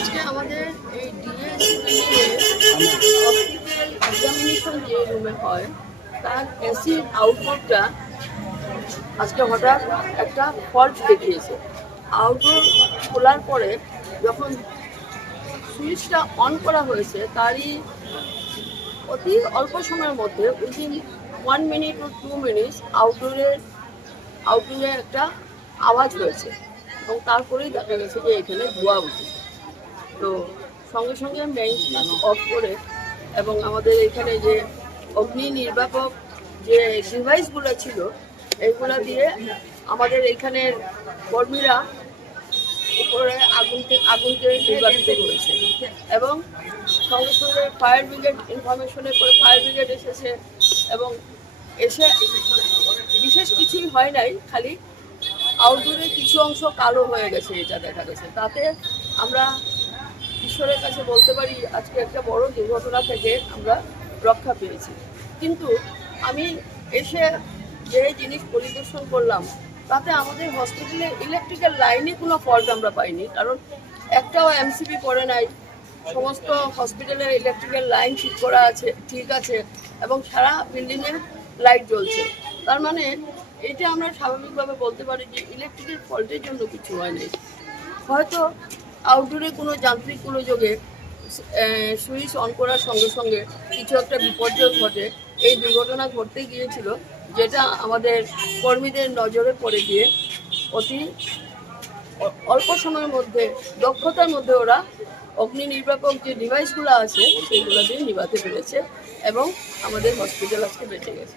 আজকে আমাদের এই এক্সামিনেশন যে রুমে হয়। তার অ্যাসিড আউটপুটটা আজকে হঠাৎ একটা ফল্ট দেখিয়েছে। আউটডোর খোলার পরে যখন সুইচটা অন করা হয়েছে, তারই অতি অল্প সময়ের মধ্যে উইদিন ওয়ান মিনিট ও টু মিনিটস আউটডোরের আউটডোরে একটা আওয়াজ হয়েছে। এবং তারপরেই দেখা গেছে যে এখানে ধোয়া উঠেছে। তো সঙ্গে সঙ্গে সুইচ অফ করে এবং আমাদের এখানে যে অগ্নি নির্বাপক যে ডিভাইসগুলো ছিল এইগুলো দিয়ে আমাদের এখানের কর্মীরা উপরে আগুনকে আগুনকে নির্বাপিত করেছে। এবং সঙ্গে সঙ্গে ফায়ার ব্রিগেড ইনফরমেশনের পরে ফায়ার ব্রিগেড এসেছে এবং এসে বিশেষ কিছুই হয় নাই, খালি আউটডোরে কিছু অংশ কালো হয়ে গেছে, এটা দেখা গেছে। তাতে আমরা ঈশ্বরের কাছে বলতে পারি, আজকে একটা বড় দুর্ঘটনা থেকে আমরা রক্ষা পেয়েছি। কিন্তু আমি এসে যে জিনিস পরিদর্শন করলাম, তাতে আমাদের হসপিটালে ইলেকট্রিক্যাল লাইনে কোনো ফল্ট আমরা পাইনি। কারণ একটাও এমসিপি পড়ে নাই, সমস্ত হসপিটালের ইলেকট্রিক্যাল লাইন ঠিক করা আছে, ঠিক আছে, এবং সারা বিল্ডিংয়ে লাইট জ্বলছে। তার মানে এটা আমরা স্বাভাবিকভাবে বলতে পারি যে ইলেকট্রিকের ফল্টের জন্য কিছু হয়নি। হয়তো আউটডোরে কোনো যান্ত্রিক গোলযোগে সুইচ অন করার সঙ্গে সঙ্গে কিছু একটা বিপর্যয় ঘটে। এই দুর্ঘটনা ঘটতে গিয়েছিল, যেটা আমাদের কর্মীদের নজরে পড়ে গিয়ে অতি অল্প সময়ের মধ্যে, দক্ষতার মধ্যে ওরা অগ্নি নির্বাপক যে ডিভাইসগুলো আছে, সেইগুলো দিয়ে নিভাতে পেরেছে এবং আমাদের হসপিটাল আজকে বেঁচে গেছে।